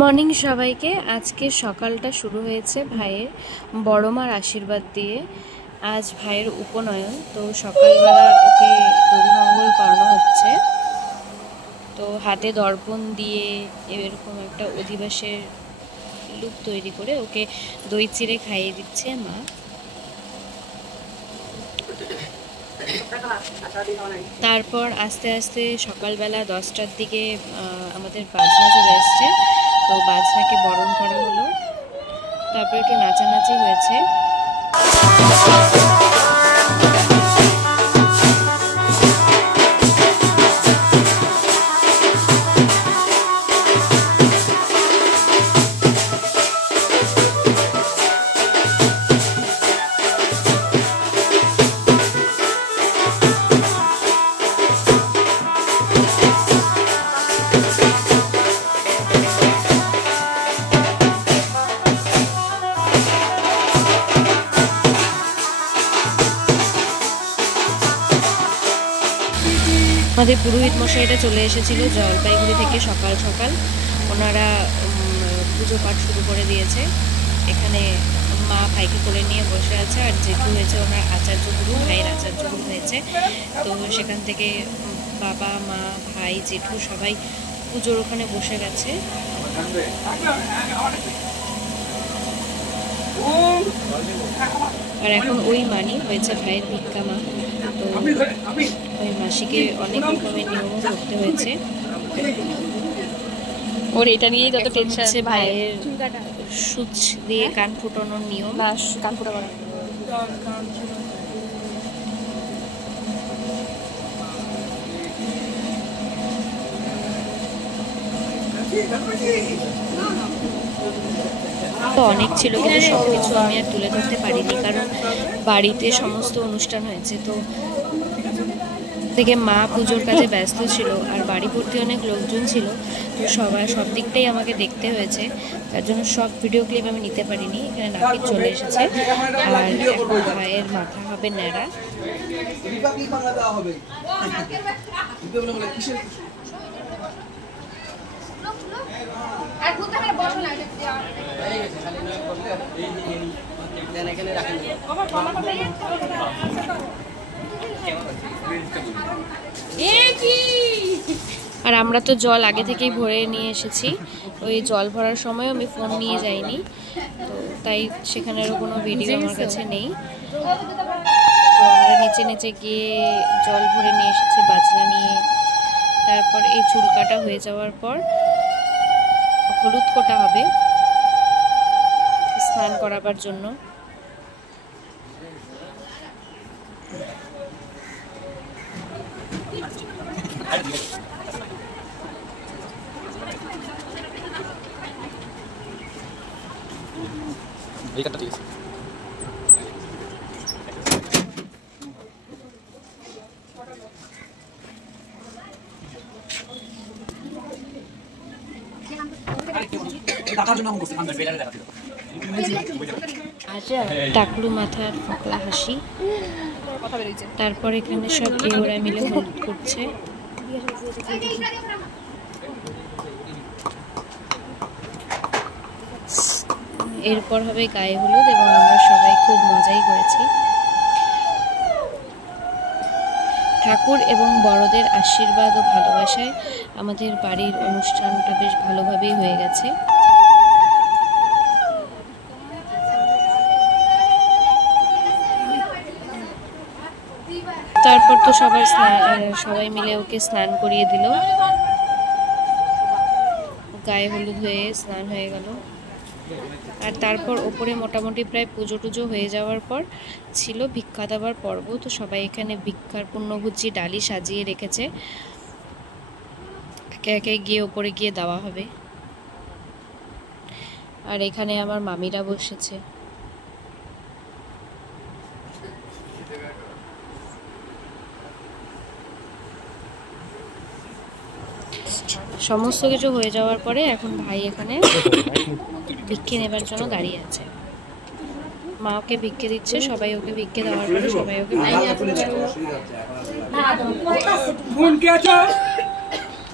Morning সবাইকে। আজকে সকালটা শুরু হয়েছে ভাইয়ের বড় মার আশীর্বাদ দিয়ে। আজ ভাইয়ের উপনয়ন, তো সকালবেলা ওকে দধিমঙ্গল করানো হচ্ছে। তো হাতে দর্পণ দিয়ে এরকম একটা অধিবাসের লুক তৈরি করে ওকে দই চিড়ে খাইয়ে দিচ্ছে মা। তারপর আস্তে আস্তে সকালবেলা 10টার দিকে আমাদের বাজনা চলে এসছে, তো বাজনাকে বরণ করা হলো। তারপর একটু নাচানাচি হয়েছে। আমাদের পুরোহিত মশাইটা চলে এসেছিল জলপাইগুড়ি থেকে সকাল সকাল। ওনারা পুজো পাঠ শুরু করে দিয়েছে। এখানে মা ভাইকে কোলে নিয়ে বসে আছে, আর জেঠু হয়েছে ওনার আচার্যগুরু, ভাইয়ের আচার্যগুরু হয়েছে। তো সেখান থেকে বাবা মা ভাই জেঠু সবাই পুজোর ওখানে বসে গেছে। আর এখন ওই মানি হয়েছে ভাইয়ের ভিক্ষা মা। তো ওই মাসিকে অনেক রকমের নিয়মও করতে হয়েছে। ওর এটা নিয়েই যত টেনশন আছে। ভাইয়ের সুচ দিয়ে কান ফুটানোর নিয়ম, কান ফুটা করা। তো অনেক ছিল, কিন্তু সবকিছু আমি আর তুলে ধরতে পারিনি, কারণ বাড়িতে সমস্ত অনুষ্ঠান হয়েছে। তো থেকে মা পুজোর কাজে ব্যস্ত ছিল, আর বাড়ি ভর্তি অনেক লোকজন ছিল। তো সব দিকটাই আমাকে দেখতে হয়েছে, তার জন্য সব ভিডিও ক্লিপ আমি নিতে পারিনি। এখানে নাপিত চলে এসেছে, আর ভাইয়ের মাথা হবে ন্যাড়া। আর আমরা তো জল আগে থেকেই ভরে নিয়ে এসেছি। ওই জল ভরার সময় আমি ফোন নিয়ে যাইনি, তো তাই সেখানেরও কোনো ভিডিও আমার কাছে নেই। তো আমরা নিচে নিচে গিয়ে জল ভরে নিয়ে এসেছি বাজনা নিয়ে। তারপর এই চুল কাটা হয়ে যাওয়ার পর হলুদ কোটা হবে স্নান করাবার জন্য। টাকলু মাথার ফোকলা হাসি। তারপর এখানে সব দেওরা মিলে হলুদ করছে। এরপর হবে গায়ে হলুদ, এবং আমরা সবাই খুব মজাই করেছি। ঠাকুর এবং বড়দের আশীর্বাদ ও ভালোবাসায় আমাদের বাড়ির অনুষ্ঠানটা বেশ ভালোভাবেই হয়ে গেছে। তারপর তো সবাই মিলে ওকে স্নান করিয়ে দিল। গায়ে হলুদ হয়ে স্নান হয়ে গেল। আর তারপর ওপরে মোটামুটি প্রায় পুজো টুজো হয়ে যাওয়ার পর ছিল ভিক্ষা দেওয়ার পর্ব। তো সবাই এখানে ভিক্ষার পূর্ণভুজি ডালি সাজিয়ে রেখেছে, একে একে গিয়ে ওপরে গিয়ে দেওয়া হবে। আর এখানে আমার মামিরা বসেছে। সমস্ত কিছু হয়ে যাওয়ার পরে এখন ভাই এখানে ভিক্ষে নেবার জন্য দাঁড়িয়ে আছে। মা ওকে ভিক্ষে দিচ্ছে, সবাই ওকে ভিক্ষে দেওয়ার পরে সবাই ওকে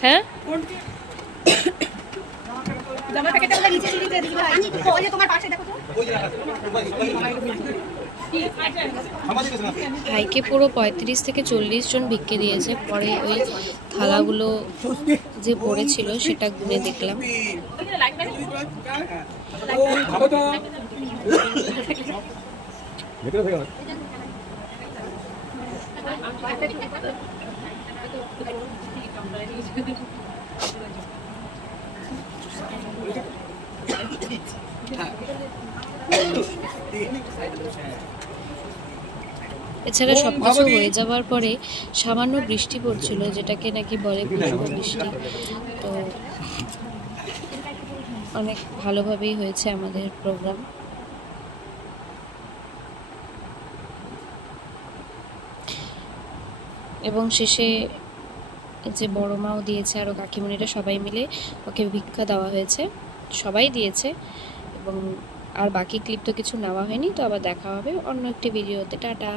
হ্যাঁ ভাইকে পুরো 35 থেকে 40 জন ভিক্ষে দিয়েছে। পরে ওই থালাগুলো যে পড়েছিল সেটা গুনে দেখলাম। এছাড়া সবকিছু হয়ে যাওয়ার পরে সামান্য বৃষ্টি পড়ছিল, যেটাকে নাকি বলে পুষ্প বৃষ্টি। তো অনেক ভালোভাবেই হয়েছে আমাদের প্রোগ্রাম। এবং শেষে যে বড় মাও দিয়েছে, আরও কাকিমণিরা সবাই মিলে ওকে ভিক্ষা দেওয়া হয়েছে, সবাই দিয়েছে। এবং আর বাকি ক্লিপ তো কিছু নেওয়া হয়নি। তো আবার দেখা হবে অন্য একটি ভিডিওতে। টাটা।